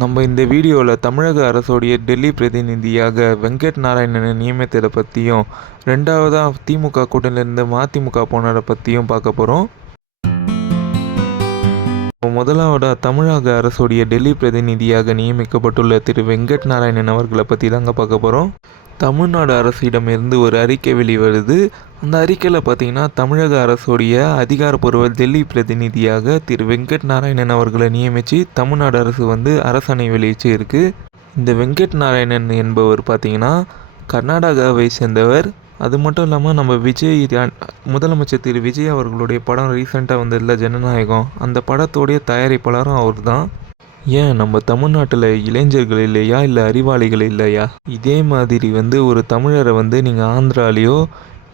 நம்ம இந்த வீடியோவில் தமிழக அரசோடைய டெல்லி பிரதிநிதியாக வெங்கட் நாராயணனை நியமித்ததை பற்றியும், ரெண்டாவதாக திமுக கூட்டணியிலேருந்து மதிமுக போனதை பற்றியும் பார்க்க போகிறோம். முதலாவதாக தமிழக அரசுடைய டெல்லி பிரதிநிதியாக நியமிக்கப்பட்டுள்ள திரு வெங்கட் நாராயணன் அவர்களை பற்றி தாங்க பார்க்க போகிறோம். தமிழ்நாடு அரசிடமிருந்து ஒரு அறிக்கை வெளிவருது. அந்த அறிக்கையில் பார்த்தீங்கன்னா தமிழக அரசுடைய அதிகாரப்பூர்வ டெல்லி பிரதிநிதியாக திரு வெங்கட் நாராயணன் அவர்களை நியமித்து தமிழ்நாடு அரசு அரசாணை வெளியிச்சு இருக்குது. இந்த வெங்கட் நாராயணன் என்பவர் பார்த்தீங்கன்னா கர்நாடகாவை சேர்ந்தவர். அது மட்டும் இல்லாமல் நம்ம விஜய் முதலமைச்சர் திரு விஜய் அவர்களுடைய படம் ரீசெண்டாக வந்ததில்ல ஜனநாயகம், அந்த படத்தோடைய தயாரிப்பாளரும் அவர் தான். ஏன் நம்ம தமிழ்நாட்டில் இளைஞர்கள் இல்லையா, இல்லை அறிவாளிகள் இல்லையா? இதே மாதிரி ஒரு தமிழரை நீங்கள் ஆந்திராலேயோ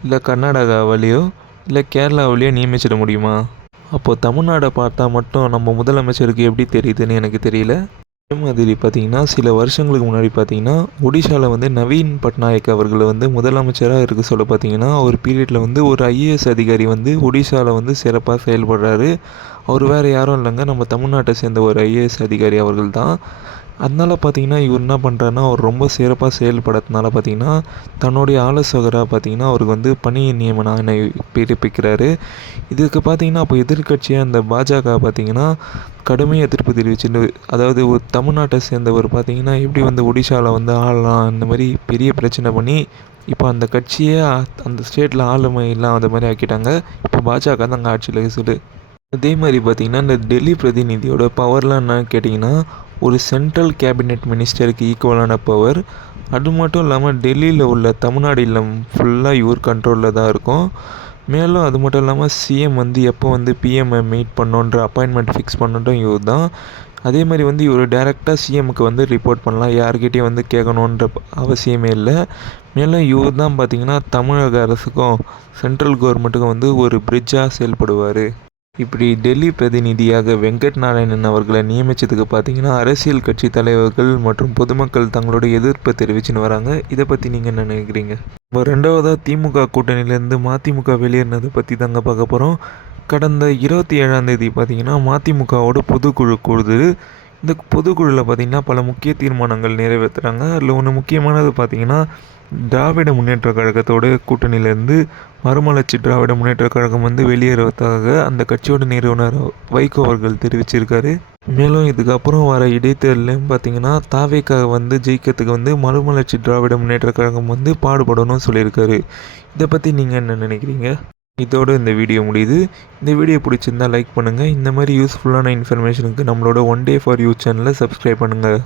இல்லை கர்நாடகாவிலையோ இல்லை கேரளாவிலையோ நியமிச்சிட முடியுமா? அப்போது தமிழ்நாடை பார்த்தா மட்டும் நம்ம முதலமைச்சருக்கு எப்படி தெரியுதுன்னு எனக்கு தெரியல. அதே மாதிரி பார்த்திங்கன்னா சில வருஷங்களுக்கு முன்னாடி பார்த்திங்கன்னா ஒடிஷாவில் நவீன் பட்நாயக் அவர்களை முதலமைச்சராக இருக்க சொல்ல பார்த்திங்கன்னா ஒரு பீரியடில் ஒரு ஐஏஎஸ் அதிகாரி ஒடிஷாவில் சிறப்பாக செயல்படுறாரு. அவர் வேறு யாரும் இல்லைங்க, நம்ம தமிழ்நாட்டை சேர்ந்த ஒரு ஐஏஎஸ் அதிகாரி அவர்கள் தான். அதனால் பார்த்திங்கன்னா இவர் என்ன பண்ணுறாருன்னா அவர் ரொம்ப சிறப்பாக செயல்படுறதுனால பார்த்திங்கன்னா தன்னுடைய ஆலோசகராக பார்த்திங்கன்னா அவருக்கு பணி நியமன ஆணை பிறப்பிக்கிறாரு. இதுக்கு பார்த்திங்கன்னா அப்போ எதிர்கட்சியாக இந்த பாஜக பார்த்திங்கன்னா கடுமையாக எதிர்ப்பு தெரிவிச்சுட்டு, அதாவது ஒரு தமிழ்நாட்டை சேர்ந்தவர் பார்த்திங்கன்னா எப்படி ஒடிஷாவில் ஆளலாம் இந்த மாதிரி பெரிய பிரச்சனை பண்ணி இப்போ அந்த கட்சியே அந்த ஸ்டேட்டில் ஆளுமை இல்லாத மாதிரி ஆக்கிட்டாங்க. இப்போ பாஜக தான் அங்கே ஆட்சியில் சொல்லு. அதே மாதிரி பார்த்திங்கன்னா இந்த டெல்லி பிரதிநிதியோட பவர்லாம் என்னன்னு கேட்டிங்கன்னா ஒரு சென்ட்ரல் கேபினெட் மினிஸ்டருக்கு ஈக்குவலான பவர். அது மட்டும் இல்லாமல் டெல்லியில் உள்ள தமிழ்நாடு இல்லம் ஃபுல்லாக இவர் கண்ட்ரோலில் தான் இருக்கும். மேலும் அது மட்டும் இல்லாமல் சிஎம் எப்போ பிஎம்ஐ மீட் பண்ணோன்ற அப்பாயின்மெண்ட் ஃபிக்ஸ் பண்ணட்டும் இவர் தான். அதே மாதிரி இவர் டைரெக்டாக சிஎம்முக்கு ரிப்போர்ட் பண்ணலாம், யார்கிட்டையும் கேட்கணுன்ற அவசியமே இல்லை. மேலும் இவர் தான் பார்த்திங்கன்னா தமிழக அரசுக்கும் சென்ட்ரல் கவர்மெண்ட்டுக்கும் ஒரு பிரிட்ஜாக செயல்படுவார். இப்படி டெல்லி பிரதிநிதியாக வெங்கட் நாராயணன் அவர்களை நியமித்ததுக்கு பார்த்திங்கன்னா அரசியல் கட்சி தலைவர்கள் மற்றும் பொதுமக்கள் தங்களோட எதிர்ப்பை தெரிவிச்சுன்னு வராங்க. இதை பற்றி நீங்கள் என்ன நினைக்கிறீங்க? இப்போ ரெண்டாவதாக திமுக கூட்டணியிலேருந்து மதிமுக வெளியேறினதை பற்றி தாங்க பார்க்க போகிறோம். கடந்த 27ஆம் பார்த்திங்கன்னா மதிமுகவோட பொதுக்குழு கூடுது. இந்த பொதுக்குழுவில் பார்த்திங்கன்னா பல முக்கிய தீர்மானங்கள் நிறைவேற்றுறாங்க. அதில் ஒன்று முக்கியமானது பார்த்திங்கன்னா திராவிட முன்னேற்ற கழகத்தோட கூட்டணியிலேருந்து மறுமலர்ச்சி திராவிட முன்னேற்ற கழகம் வெளியேறுவதாக அந்த கட்சியோட நிறுவனர் வைகோ அவர்கள் தெரிவிச்சிருக்காரு. மேலும் இதுக்கப்புறம் வர இடைத்தேர்தலையும் பார்த்திங்கன்னா தாவேக்காக ஜெயிக்கிறதுக்கு மறுமலர்ச்சி திராவிட முன்னேற்ற கழகம் பாடுபடணும்னு சொல்லியிருக்காரு. இதை பற்றி நீங்கள் என்ன நினைக்கிறீங்க? இதோடு இந்த வீடியோ முடியுது. இந்த வீடியோ பிடிச்சிருந்தால் லைக் பண்ணுங்கள். இந்த மாதிரி யூஸ்ஃபுல்லான இன்ஃபர்மேஷனுக்கு நம்மளோட ஒன் டே ஃபார் யூ சேனலை சப்ஸ்கிரைப் பண்ணுங்கள்.